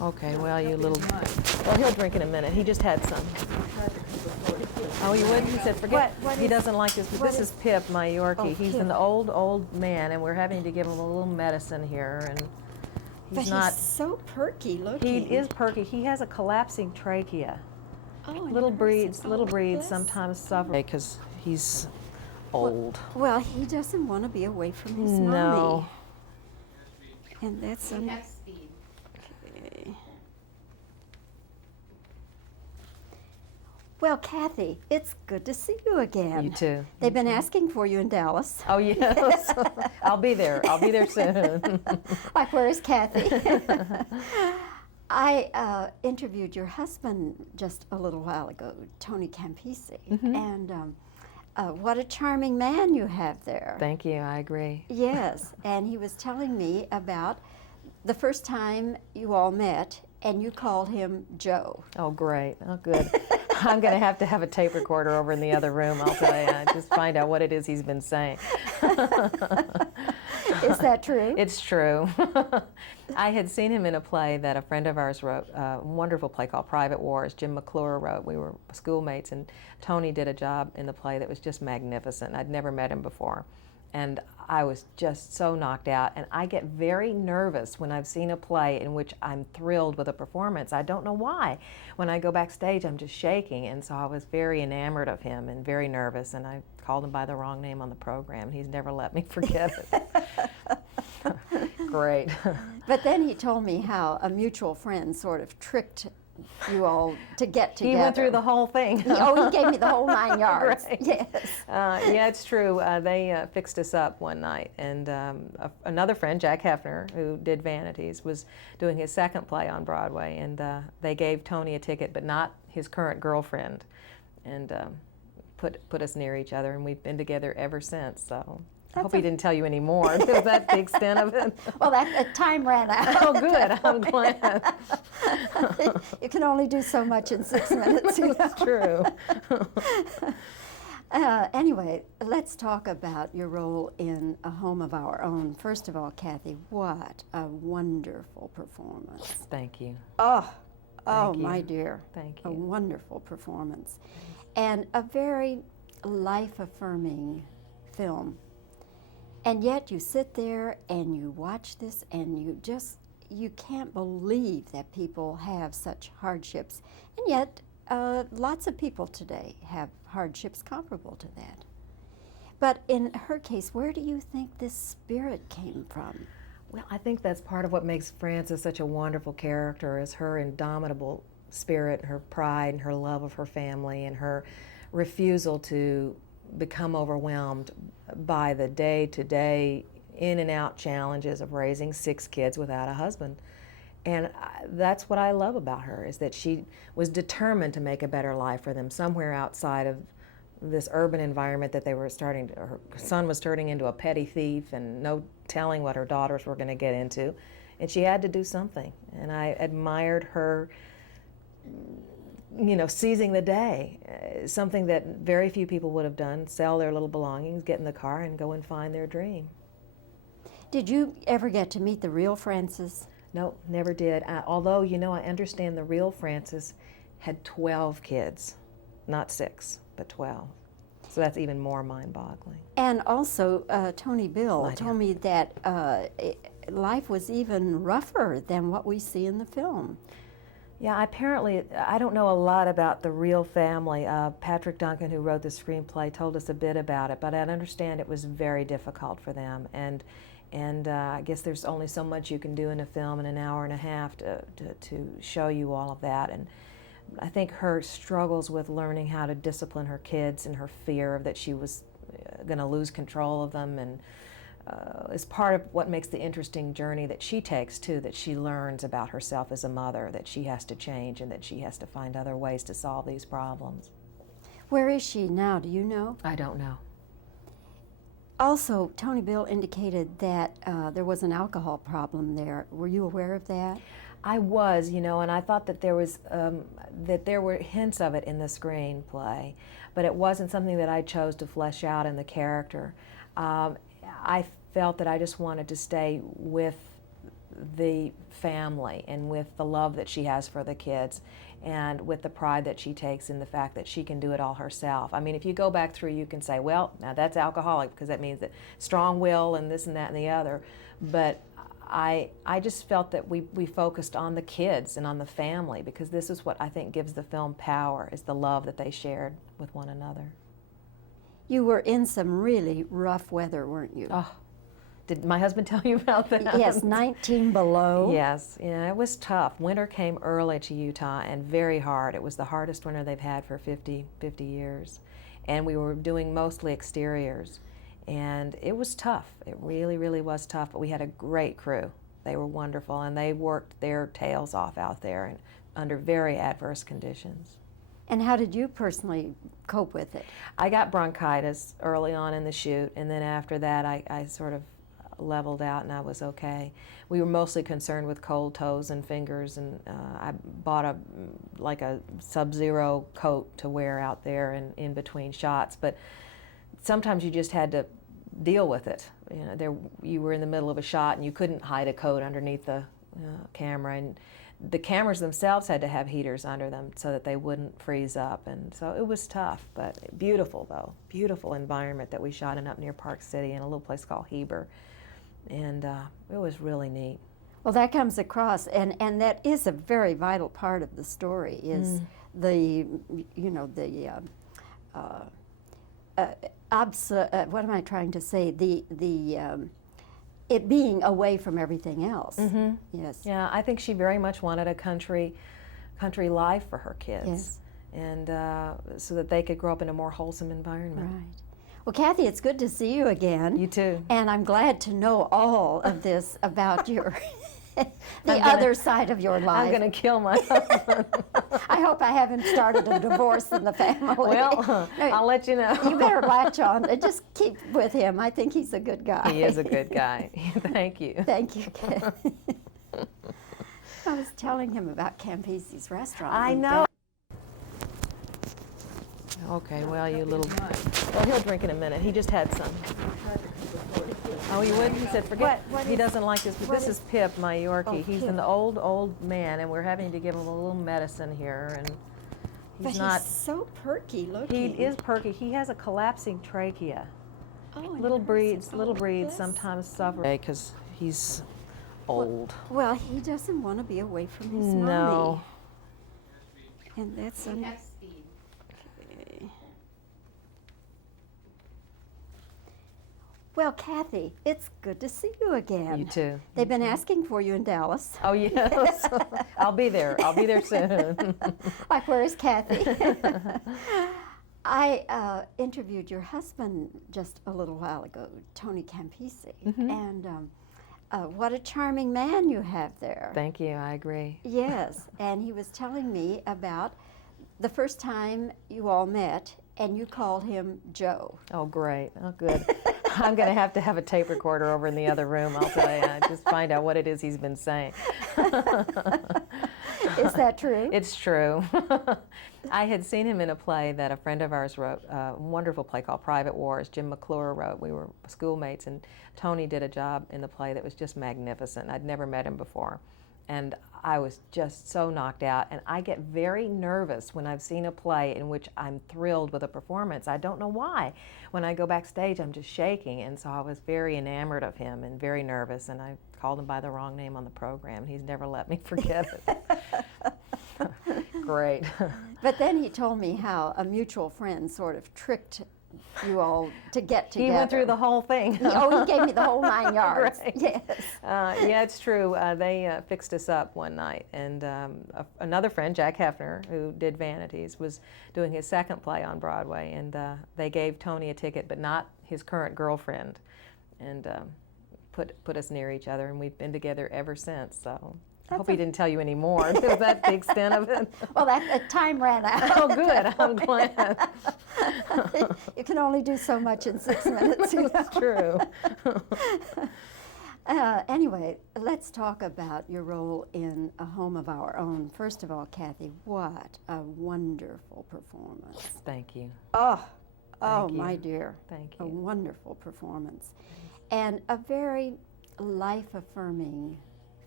Okay, well, you little... Well, he'll drink in a minute. He just had some. Oh, you would? He said, forget. He doesn't like this. But this is Pip, my Yorkie. Oh, he's Pip. an old man, and we're having to give him a little medicine here. And But he's so perky looking. He is perky. He has a collapsing trachea. Oh, Little breeds sometimes suffer because he's old. Well, he doesn't want to be away from his No. mommy. And that's Okay. Well, Kathy, it's good to see you again. You too. They've been asking for you in Dallas. Oh, yes. I'll be there. I'll be there soon. Like, where is Kathy? I interviewed your husband just a little while ago, Tony Campisi, and what a charming man you have there. Thank you. I agree. Yes, and he was telling me about the first time you all met, and you called him Joe. Oh, great. Oh, good. I'm going to have a tape recorder over in the other room, I'll tell you. Just find out what it is he's been saying. Is that true? It's true. I had seen him in a play that a friend of ours wrote, a wonderful play called Private Wars. Jim McClure wrote. We were schoolmates, and Tony did a job in the play that was just magnificent. I'd never met him before. And I was just so knocked out. And I get very nervous when I've seen a play in which I'm thrilled with a performance. I don't know why. When I go backstage, I'm just shaking. And so I was very enamored of him and very nervous. And I called him by the wrong name on the program. He's never let me forget it. Great. But then he told me how a mutual friend sort of tricked you all to get together. He went through the whole thing. He gave me the whole 9 yards. Right. Yes. Yeah, it's true. They fixed us up one night, and another friend, Jack Hefner, who did Vanities, was doing his second play on Broadway, and they gave Tony a ticket, but not his current girlfriend, and put us near each other, and we've been together ever since. So I hope he didn't tell you any more. Is that the extent of it? Well, that time ran out. Oh, good. I'm glad. You can only do so much in 6 minutes. That's true. Anyway, let's talk about your role in A Home of Our Own. First of all, Kathy, what a wonderful performance. Thank you. Oh, Thank you. my dear. Thank A you. wonderful performance. And a very life-affirming film. And yet you sit there and you watch this and you can't believe that people have such hardships. And yet lots of people today have hardships comparable to that. But in her case, where do you think this spirit came from? Well, I think that's part of what makes Frances such a wonderful character, is her indomitable spirit, her pride, and her love of her family, and her refusal to become overwhelmed by the day-to-day in and out challenges of raising 6 kids without a husband. And that's what I love about her, is that she was determined to make a better life for them somewhere outside of this urban environment that they were her son was turning into a petty thief, and no telling what her daughters were going to get into. And she had to do something. And I admired her, seizing the day, something that very few people would have done, sell their little belongings, get in the car, and go and find their dream. Did you ever get to meet the real Frances? No, never did. Although, I understand the real Frances had 12 kids, not 6, but 12. So that's even more mind-boggling. And also, Tony Bill My told me that life was even rougher than what we see in the film. Yeah, apparently, I don't know a lot about the real family. Patrick Duncan, who wrote the screenplay, told us a bit about it, but I understand it was very difficult for them. And I guess there's only so much you can do in a film in an hour and a half to show you all of that. And I think her struggles with learning how to discipline her kids and her fear that she was going to lose control of them, and is part of what makes the interesting journey that she takes too, that she learns about herself as a mother, that she has to change and that she has to find other ways to solve these problems. Where is she now? Do you know? I don't know. Also, Tony Bill indicated that there was an alcohol problem there. Were you aware of that? I was, and I thought that there was that there were hints of it in the screenplay, but it wasn't something that I chose to flesh out in the character. I felt that I just wanted to stay with the family and with the love that she has for the kids and with the pride that she takes in the fact that she can do it all herself. I mean, if you go back through, you can say, well, now that's alcoholic because that means that strong will and this and that and the other. But I just felt that we focused on the kids and on the family, because this is what I think gives the film power, is the love that they shared with one another. You were in some really rough weather, weren't you? Oh, did my husband tell you about that? Yes, 19 below. Yes, yeah, it was tough. Winter came early to Utah and very hard. It was the hardest winter they've had for 50 years. And we were doing mostly exteriors. And it was tough. It really, really was tough. But we had a great crew. They were wonderful, and they worked their tails off out there and under very adverse conditions. And how did you personally cope with it? I got bronchitis early on in the shoot, and then after that I sort of leveled out and I was okay. We were mostly concerned with cold toes and fingers, and I bought a sub-zero coat to wear out there and in between shots. But sometimes you just had to deal with it. You know, you were in the middle of a shot and you couldn't hide a coat underneath the camera, and the cameras themselves had to have heaters under them so that they wouldn't freeze up, and so it was tough, but beautiful though. Beautiful environment that we shot in up near Park City in a little place called Heber, and it was really neat. Well, that comes across, and that is a very vital part of the story, is the, you know, the what am I trying to say? It being away from everything else. Mm-hmm. Yes. Yeah, I think she very much wanted a country life for her kids, Yes. and so that they could grow up in a more wholesome environment. Right. Well, Kathy, it's good to see you again. You too. And I'm glad to know all of this about your other side of your life. I'm going to kill my husband. I hope I haven't started a divorce in the family. Well, I'll let you know. You better latch on. Just keep with him. I think he's a good guy. He is a good guy. Thank you. Thank you, Kathy. I was telling him about Campisi's restaurant. I know. Okay, well, you little... Well, he'll drink in a minute. He just had some. Oh, you would? He said, forget. He doesn't like this, but this is Pip, my Yorkie. Oh, He's Pip. an old man, and we're having to give him a little medicine here, and But he's so perky looking. He is perky. He has a collapsing trachea. Oh, Little breeds sometimes suffer because he's old. Well, he doesn't want to be away from his No. mommy. And that's okay. Well, Kathy, it's good to see you again. You too. They've been asking for you in Dallas. Oh, yes. I'll be there. I'll be there soon. Like, where is Kathy? I interviewed your husband just a little while ago, Tony Campisi, and what a charming man you have there. Thank you. I agree. Yes, and he was telling me about the first time you all met, and you called him Joe. Oh, great. Oh, good. I'm going to have a tape recorder over in the other room, I'll tell you. Just find out what it is he's been saying. Is that true? It's true. I had seen him in a play that a friend of ours wrote, a wonderful play called Private Wars. Jim McClure wrote. We were schoolmates, and Tony did a job in the play that was just magnificent. I'd never met him before, and I was just so knocked out. And I get very nervous when I've seen a play in which I'm thrilled with a performance. I don't know why. When I go backstage, I'm just shaking, and so I was very enamored of him and very nervous, and I called him by the wrong name on the program. He's never let me forget it. Great. But then he told me how a mutual friend sort of tricked you all to get together. He went through the whole thing. He gave me the whole 9 yards. Right. Yes. Yeah, it's true. They fixed us up one night, and another friend, Jack Hefner, who did Vanities, was doing his second play on Broadway, and they gave Tony a ticket, but not his current girlfriend, and put us near each other, and we've been together ever since. So I hope he didn't tell you any more. Was that the extent of it? Well, that time ran out. Oh, good. I'm glad. You can only do so much in 6 minutes. You know? That's true. Anyway, let's talk about your role in A Home of Our Own. First of all, Kathy, what a wonderful performance. Thank you. Oh, Thank you. my dear. Thank A you. wonderful performance. And a very life-affirming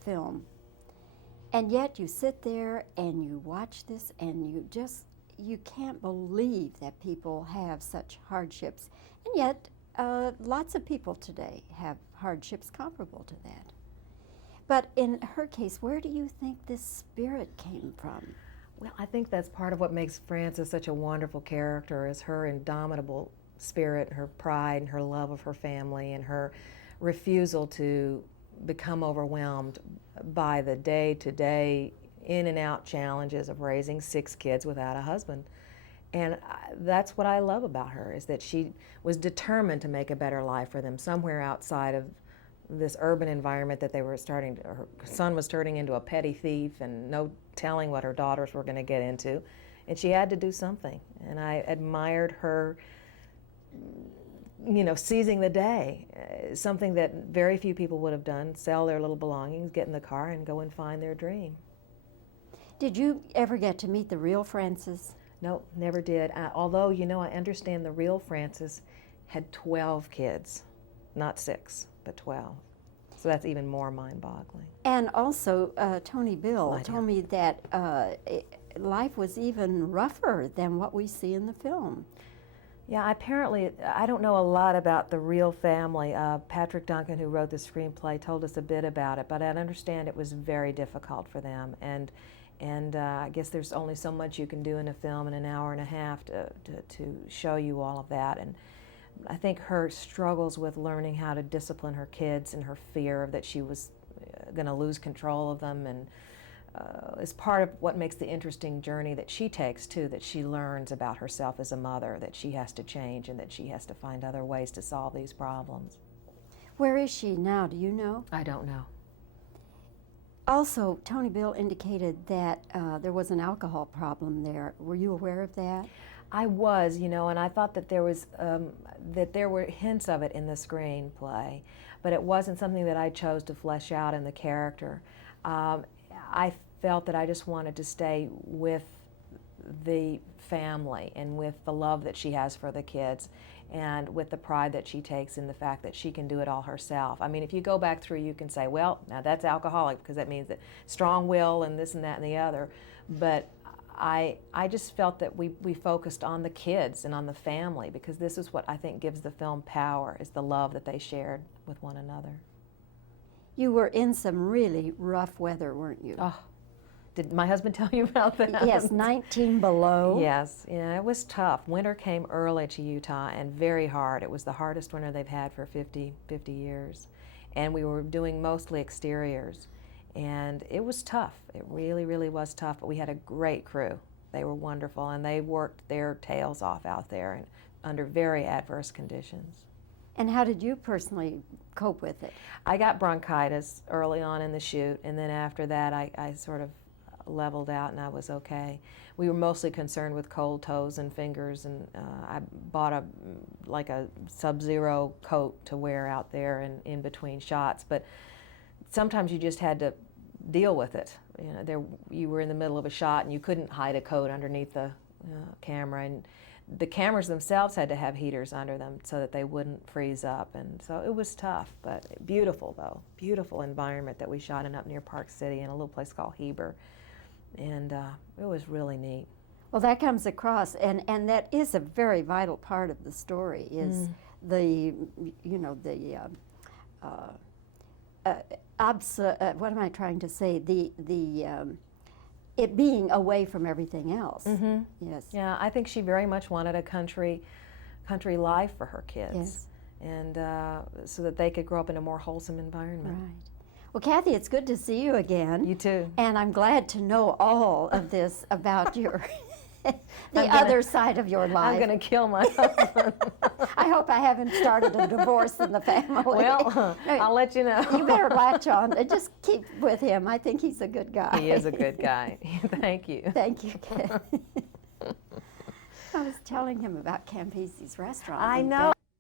film. And yet you sit there and you watch this and you can't believe that people have such hardships. And yet lots of people today have hardships comparable to that. But in her case, where do you think this spirit came from? Well, I think that's part of what makes Frances such a wonderful character, is her indomitable spirit, her pride, and her love of her family, and her refusal to become overwhelmed by the day-to-day in and out challenges of raising 6 kids without a husband. And that's what I love about her, is that she was determined to make a better life for them somewhere outside of this urban environment that they were starting to, her son was turning into a petty thief, and no telling what her daughters were going to get into, and she had to do something. And I admired her, seizing the day, something that very few people would have done: sell their little belongings, get in the car, and go and find their dream. Did you ever get to meet the real Frances? No, never did. Although, I understand the real Frances had 12 kids, not 6, but 12. So that's even more mind-boggling. And also, Tony Bill told me that life was even rougher than what we see in the film. Yeah, apparently, I don't know a lot about the real family. Patrick Duncan, who wrote the screenplay, told us a bit about it, but I understand it was very difficult for them. And I guess there's only so much you can do in a film in an hour and a half to show you all of that. And I think her struggles with learning how to discipline her kids, and her fear that she was going to lose control of them, and is part of what makes the interesting journey that she takes too, that she learns about herself as a mother, that she has to change and that she has to find other ways to solve these problems. Where is she now? Do you know? I don't know. Also, Tony Bill indicated that there was an alcohol problem there. Were you aware of that? I was, and I thought that there was that there were hints of it in the screenplay, but it wasn't something that I chose to flesh out in the character. I felt that I just wanted to stay with the family and with the love that she has for the kids, and with the pride that she takes in the fact that she can do it all herself. I mean, if you go back through, you can say, well, now that's alcoholic, because that means that strong will and this and that and the other. But I just felt that we focused on the kids and on the family, because this is what I think gives the film power, is the love that they shared with one another. You were in some really rough weather, weren't you? Oh, did my husband tell you about that? Yes, 19 below. Yes, yeah, it was tough. Winter came early to Utah and very hard. It was the hardest winter they've had for 50 years. And we were doing mostly exteriors. And it was tough. It really, really was tough, but we had a great crew. They were wonderful, and they worked their tails off out there and under very adverse conditions. And how did you personally cope with it? I got bronchitis early on in the shoot, and then after that I sort of leveled out and I was okay. We were mostly concerned with cold toes and fingers, and I bought a sub-zero coat to wear out there and in between shots, but sometimes you just had to deal with it. You were in the middle of a shot and you couldn't hide a coat underneath the camera, and the cameras themselves had to have heaters under them so that they wouldn't freeze up, and so it was tough, but beautiful though. Beautiful environment that we shot in up near Park City in a little place called Heber, and it was really neat. Well, that comes across, and that is a very vital part of the story, is what am I trying to say? It being away from everything else. Mm-hmm. Yes. Yeah, I think she very much wanted a country life for her kids, yes. And so that they could grow up in a more wholesome environment. Right. Well, Kathy, it's good to see you again. You too. And I'm glad to know all of this about your other side of your life. I'm going to kill my husband. I hope I haven't started a divorce in the family. Well, I'll let you know. You better latch on. Just keep with him. I think he's a good guy. He is a good guy. Thank you. Thank you, Kathy. I was telling him about Campisi's restaurant. I know.